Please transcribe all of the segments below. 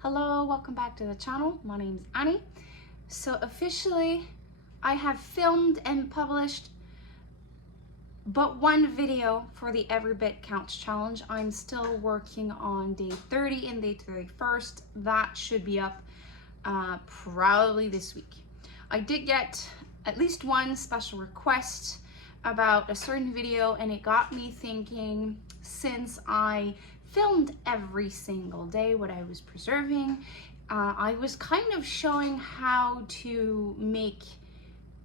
Hello, welcome back to the channel. My name is Annie. So officially, I have filmed and published but one video for the Every Bit Counts challenge. I'm still working on day 30 and day 31st. That should be up probably this week. I did get at least one special request about a certain video, and it got me thinking, since I filmed every single day what I was preserving, I was kind of showing how to make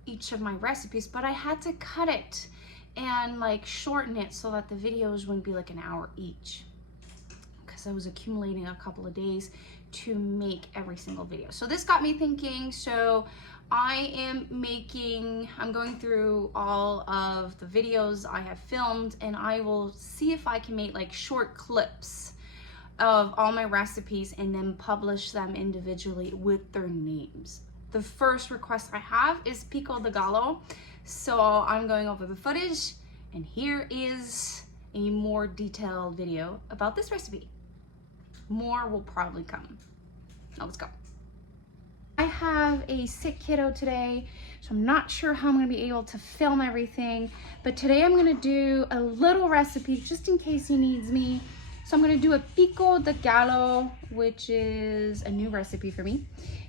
each of my recipes, but I had to cut it and like shorten it so that the videos wouldn't be like an hour each, because I was accumulating a couple of days to make every single video. So this got me thinking. So I'm going through all of the videos I have filmed, and I will see if I can make like short clips of all my recipes and then publish them individually with their names. The first request I have is Pico De Gallo. So I'm going over the footage, and here is a more detailed video about this recipe. More will probably come. Now let's go. I have a sick kiddo today, so I'm not sure how I'm gonna be able to film everything, but today I'm gonna do a little recipe just in case he needs me. So I'm gonna do a Pico De Gallo, which is a new recipe for me,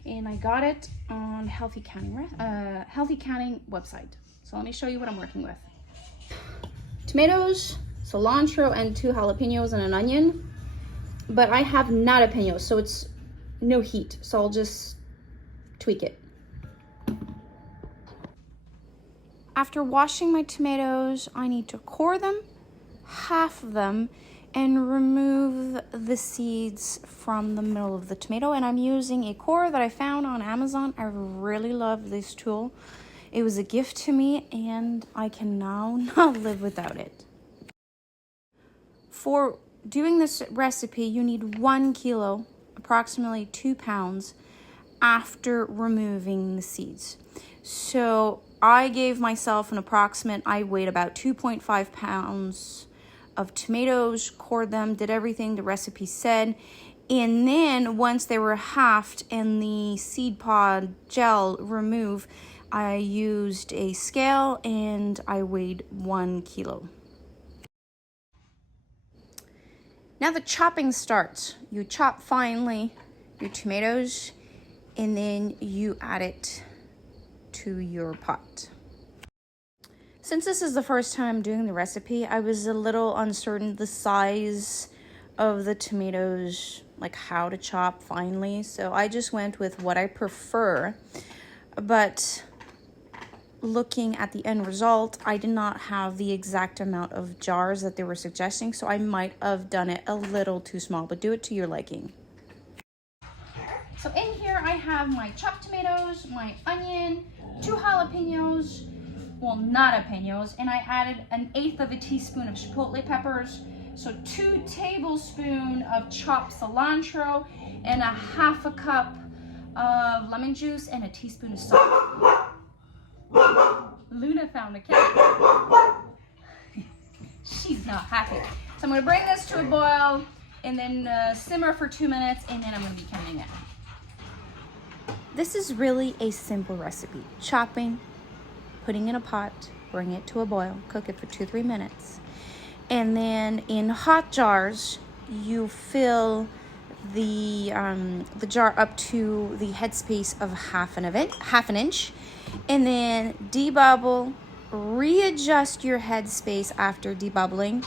and I got it on Healthy Counting website. So let me show you what I'm working with. Tomatoes, cilantro, and 2 jalapenos and an onion, but I have jalapenos, so it's no heat, so I'll just tweak it. After washing my tomatoes, I need to core them, half of them, and remove the seeds from the middle of the tomato. And I'm using a core that I found on Amazon. I really love this tool. It was a gift to me, and I can now not live without it. For doing this recipe, you need 1 kilo, approximately 2 pounds, after removing the seeds. So I gave myself an approximate, I weighed about 2.5 pounds of tomatoes, cored them, did everything the recipe said. And then once they were halved and the seed pod gel removed, I used a scale and I weighed 1 kilo. Now the chopping starts. You chop finely your tomatoes, and then you add it to your pot. Since this is the first time I'm doing the recipe, I was a little uncertain the size of the tomatoes, like how to chop finely. So I just went with what I prefer. But looking at the end result, I did not have the exact amount of jars that they were suggesting, so I might have done it a little too small, but do it to your liking. So in here I have my chopped tomatoes, my onion, 2 jalapenos, well, not jalapenos, and I added 1/8 of a teaspoon of chipotle peppers, so 2 tablespoons of chopped cilantro, and 1/2 cup of lemon juice, and a teaspoon of salt. Luna found a cat. She's not happy. So I'm gonna bring this to a boil and then simmer for 2 minutes, and then I'm gonna be counting it. This is really a simple recipe. Chopping, putting in a pot, bring it to a boil, cook it for 2-3 minutes. And then in hot jars, you fill the jar up to the headspace of half an inch, and then debubble, readjust your headspace after debubbling,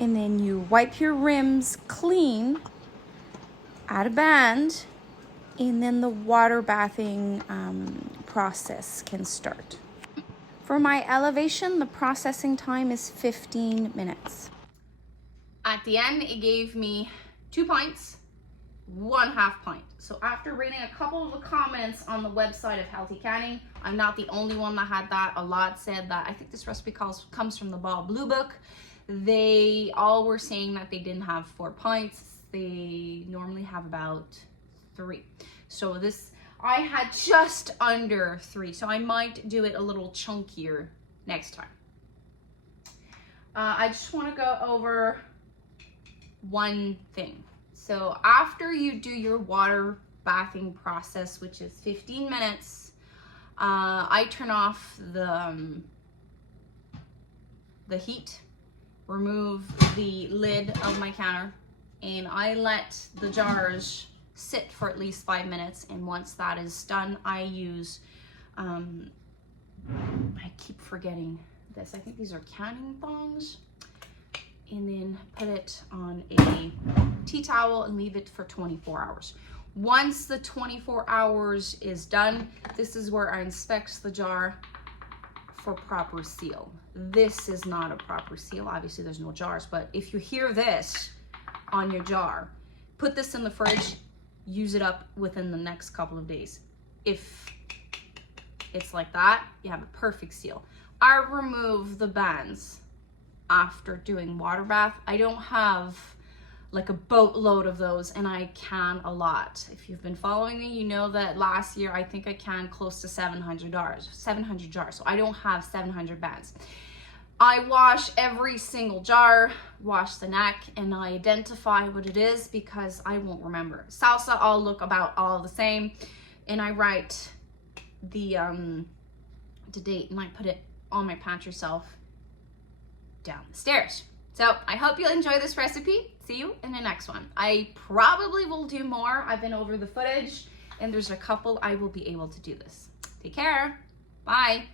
and then you wipe your rims clean, add a band, and then the water bathing process can start. For my elevation, the processing time is 15 minutes. At the end, it gave me 2 pints, 1/2 pint. So after reading a couple of the comments on the website of Healthy Canning, I'm not the only one that had that. A lot said that. I think this recipe comes from the Ball Blue Book. They all were saying that they didn't have 4 pints. They normally have about 3. So this, I had just under 3, so I might do it a little chunkier next time. I just want to go over one thing. So after you do your water bathing process, which is 15 minutes, I turn off the heat, remove the lid of my counter, and I let the jars sit for at least 5 minutes. And once that is done, I use, I keep forgetting this. I think these are canning thongs. And then put it on a tea towel and leave it for 24 hours. Once the 24 hours is done, this is where I inspect the jar for proper seal. This is not a proper seal. Obviously there's no jars, but if you hear this on your jar, put this in the fridge, use it up within the next couple of days. If it's like that, you have a perfect seal. I remove the bands after doing water bath. I don't have like a boatload of those, and I can a lot. If you've been following me, you know that last year I think I canned close to 700 jars. So I don't have 700 bands. I wash every single jar, wash the neck, and I identify what it is because I won't remember. Salsa all look about all the same, and I write the date, and I put it on my pantry shelf down the stairs. So I hope you'll enjoy this recipe. See you in the next one. I probably will do more. I've been over the footage, and there's a couple I will be able to do this. Take care. Bye.